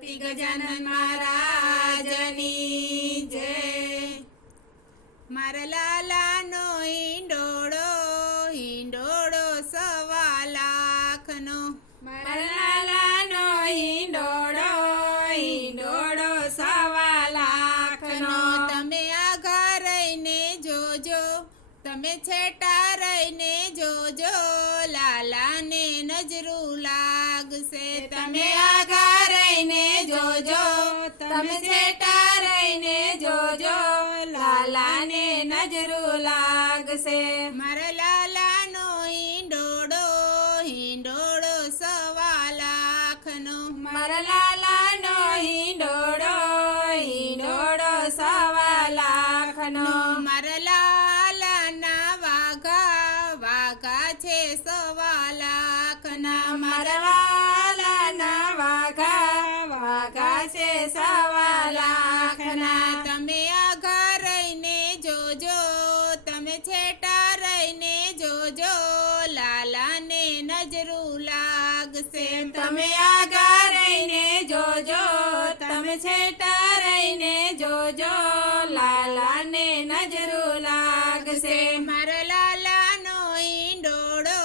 ગણપતિ ગજાનન મહારાજની જય. મારા લાલાનો હિંડોળો હિંડોળો સવા લાખનો મારા લાલાનો હિંડોળો હિંડોળો સવા લાખનો તમે આઘા રહીને જોજો તમે છેટા રહીને જોજો લાલાને નજરું લાગશે તમે આગા રહીને જોજો. તમે છેટા રહીને જોજો. લાલાને નજરો લાગશે. મારા લાલાનો હિંડોડો હિંડોળો સવા લાખનો. મારા લાલાનો તમે આગા રહીને જોજો તમે છેટા રહીને જોજો લાલાને નજરો લાગશે. મારા લાલાનો હિંડોળો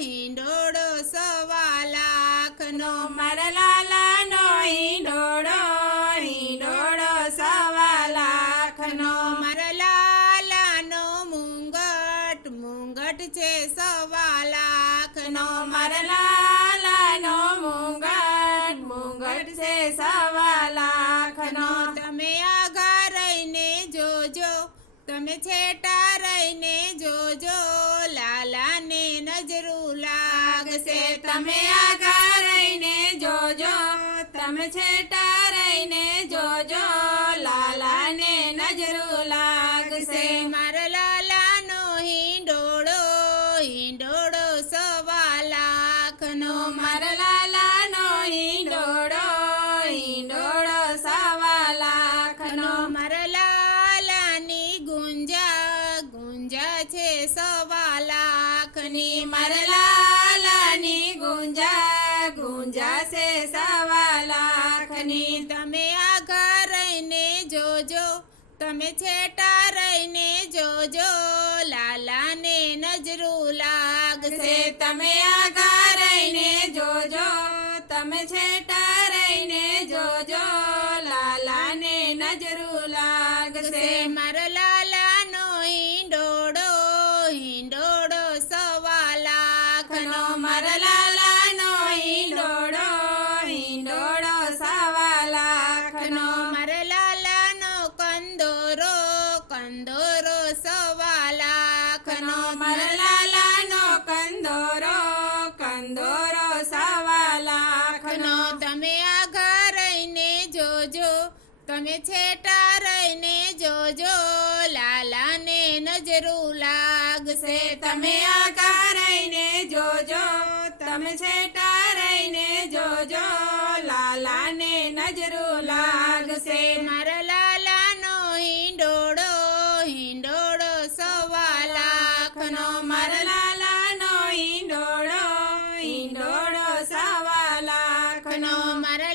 હિંડોળો સવા લાખનો. મારા લાલાનો હિંડોળો હિંડોળો સવા લાખનો. મારા લાલાનો મુંગટ મુંગટ છે સવા લાખનો. મારા છેટા રહીને જોજો લાલાને નજરું લાગશે. તમે સવા લાખની. તમે આગા રહીને જોજો તમે છેટા રહીને જોજો લાલાને નજરું લાગશે. તમે છેટા રહીને જોજો, લાલાને નજરું લાગશે. તમે આગા રહીને જોજો, તમે છેટા રહીને જોજો, લાલાને નજરું લાગશે. મારા લાલાનો હિંડોળો હિંડોળો સવા લાખનો. મારા લાલાનો હિંડોળો હિંડોળો સવા લાખનો. મારા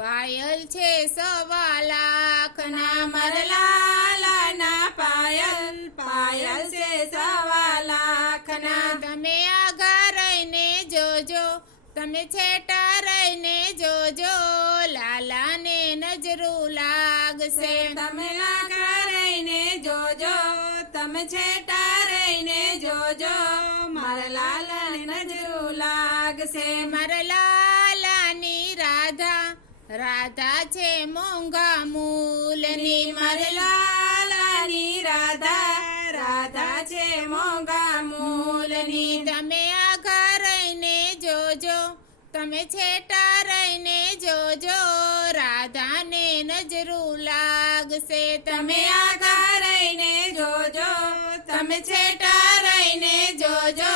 પાયલ છે સવા લાખના મારા લાલાના પાયલ પાયલ છે સવા લાખના તમે આગા રહીને જોજો તમે છેટા રહીને જોજો લાલાને નજરું લાગશે. તમે આગા રહીને જોજો તમે છેટા રહીને જોજો મારા લાલાને નજરું લાગશે. મારા રાધા છે મોંઘા મૂલની મારા લાલાની રાધા રાધા છે મોંઘા મૂલની. તમે આગા રહીને જોજો તમે છેટા રહીને જોજો રાધાને નજરું લાગશે. તમે આગા રહીને જોજો તમે છેટા રહીને જોજો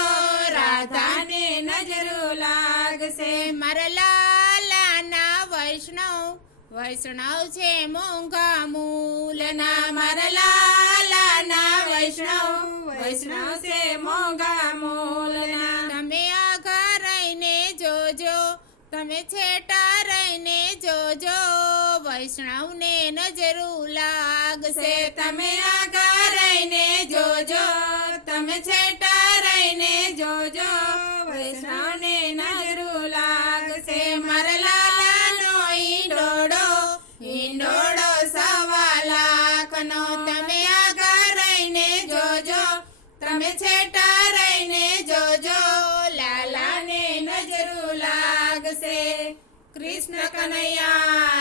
રાધાને નજરું લાગશે. મરલા વૈષ્ણવ છે મોંઘા મૂલના મારા લાલાના વૈષ્ણવ. વૈષ્ણવ છે મોંઘા મૂલના તમે આગા રહીને જોજો, તમે છેટા રહીને જોજો. વૈષ્ણવને નજરું લાગશે, તમે આગા રહીને જોજો, તમે છેટા રહીને જોજો. લાખનો તમે આગા રહીને જોજો. તમે છેટા રહીને જોજો. લાલાને નજરું લાગશે. કૃષ્ણ કનૈયા